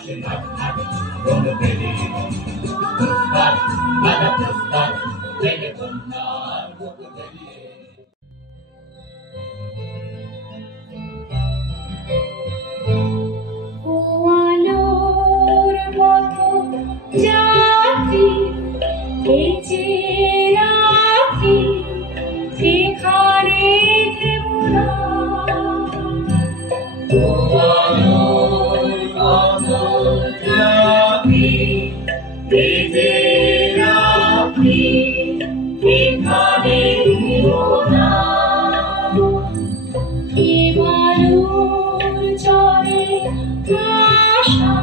আসে ঘাট ঘাট বলো পেরিয়ে পুরস্কার দাদা পুরস্কার জেগে কন্যার বুক বেরিয়ে जाती बेचे राती सेखाने थे बुरा जाती बेचे राती सेखाने थे बुरा के बालूर चले आशा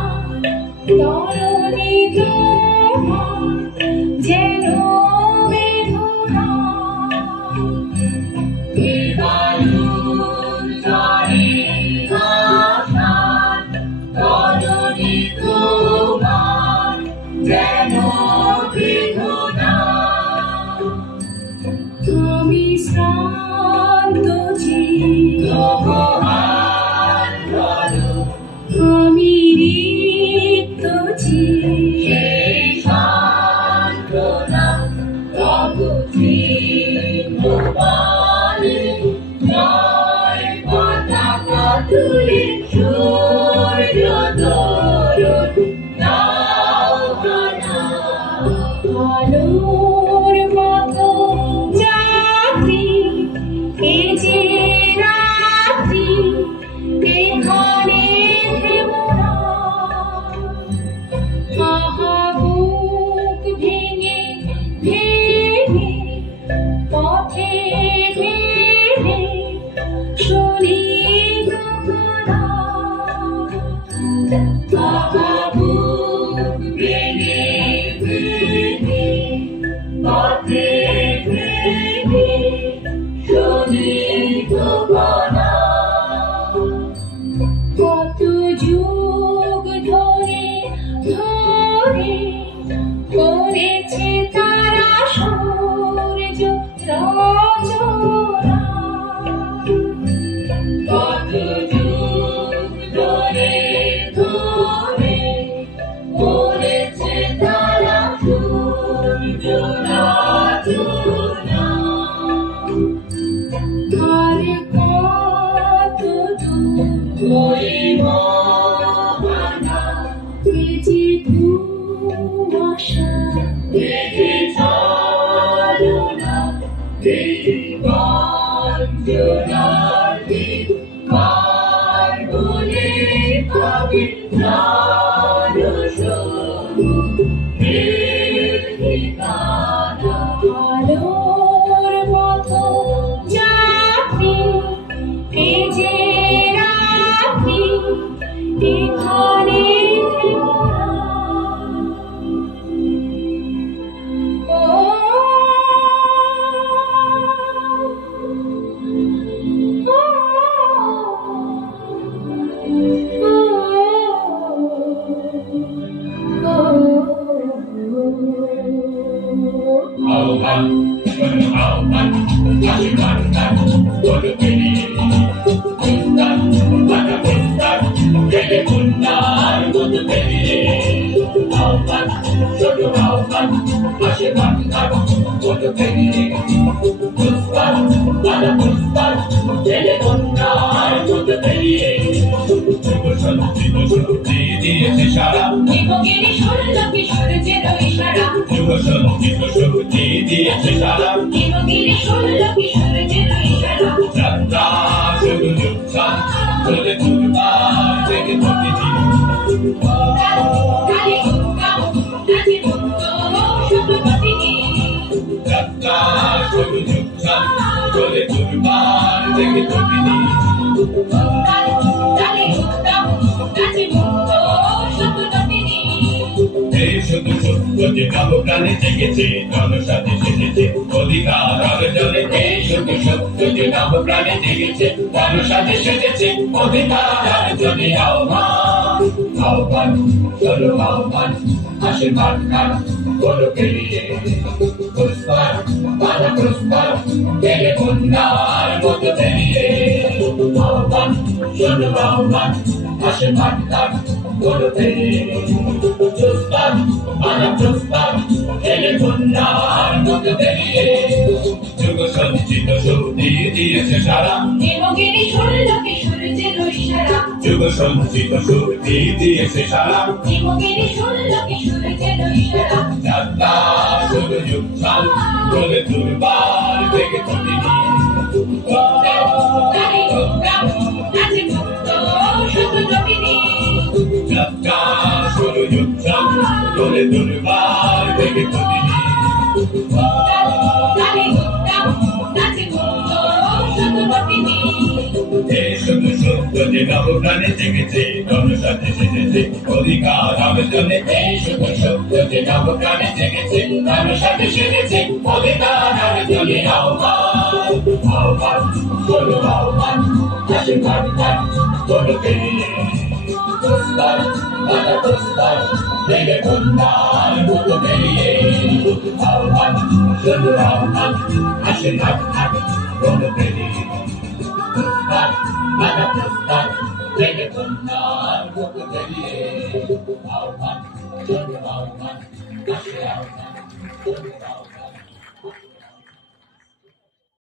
তরণী তোমার যেন বেদনা এ বালুর জলে আশার তরণী তোমার যেন বেদনা আমি শ্রান্ত জীবহার করো আমি তুলে সূর্য তরুণ নাও আলোর মতো যাত্রী এ যে রাত্রি এখানে থেমোরা আহা বুক ভেঙে ভেঙে পথে ভেঙে শুনি বুক ভেঙে ভেঙে পথে ভেঙে শুনি গোপনা কত যুগ ধরে ধরে করেছে তারা সূর্য রচনা কত যুগ ধরে করেছে তারা সূর্য রচনা আর কত দূর ওই মোহনা বেজে কুয়াশা বেজে ছলনা বেজে বঞ্চনার দিন কার বলে পাবে আলোর মতো যাত্রী এ যে রাত্রি এখানে আহ্বান আহ্বান আসে ঘাট ঘাট বলো পেরিয়ে পুরস্কার দাদা পুরস্কার জেগে কন্যার বুক বেরিয়ে আহ্বান ছোট আহ্বান আসে ঘাট ঘাট বলো পেরিয়ে পুরস্কার দাদা পুরস্কার জেগে কন্যার বুক বেরিয়ে দিয়েছে সারা জীবগিরি ষোলটি সূর্যের ইশারা দিয়েছে সারা জীবগিরি ষোলটি সূর্যের ইশারা যাত্রা শুধু যোগসান চলে চলবার থেকে প্রতিদিন কালে উত্তম কাজে মুক্ত শুধু প্রতিদিন যাত্রা শুধু যোগসান চলে চলবার থেকে প্রতিদিন কালে উত্তম কাজে মুক্ত শুধু প্রতিদিন এই শুধু সত্য যে নবপ্রাণে জেগেছে জনসাথে সেজেছে অধিকার অর্জনে এই শুধু সত্য যে নবপ্রাণে জেগেছে জনসাথে সেজেছে অধিকার অর্জনে আহ্বান আহ্বান চলো আহ্বান আসে ঘাট ঘাট বলো পেরিয়ে পুরস্কার দাদা পুরস্কার জেগে কন্যার বুক বেরিয়ে আহ্বান চলো আহ্বান আসে ঘাট ঘাট গড়তে প্রস্তাব মানব প্রস্তাব এলে কন্যার মতো বেরিয়ে যুগ সঞ্চিত শক্তি দিয়েছে সারা দেবগিরি শুনল কিশোরদের ইশারা যুগ সঞ্চিত শক্তি দিয়েছে সারা দেবগিরি শুনল কিশোরদের ইশারা যাত্রা শুরু যুগসাল বলে দুর্বার থেকে প্রতিদিন গানে গান নাচে মুক্ত শুধু নবীনী যাত্রা শুরু যুগসাল বলে দুর্বার থেকে প্রতিদিন গানে গান নাচে মুক্ত শুধু নবীনী শুধু সত্য যে নবপ্রাণে জেগেছে জনসাথে সেজেছে অধিকার আবেদনে এই শুধু সত্য যে নবপ্রাণে জেগেছে জনসাথে সেজেছে অধিকার আবেদনে আহ্বান আহ্বান চলো আহ্বান আশীর্বাদ পান চলো পেরিয়ে প্রস্তাব বাধা প্রস্তাব ভেঙে কন্যার মতো বেরিয়ে আহ্বান চলো আহ্বান আশীর্বাদ পান চলো পেরিয়ে প্রস্তাব বাধা প্রস্তাব ভেঙে কন্যার মতো বেরিয়ে আহ্বান চলো আহ্বান আশীর্বাদ পান চলো আহ্বান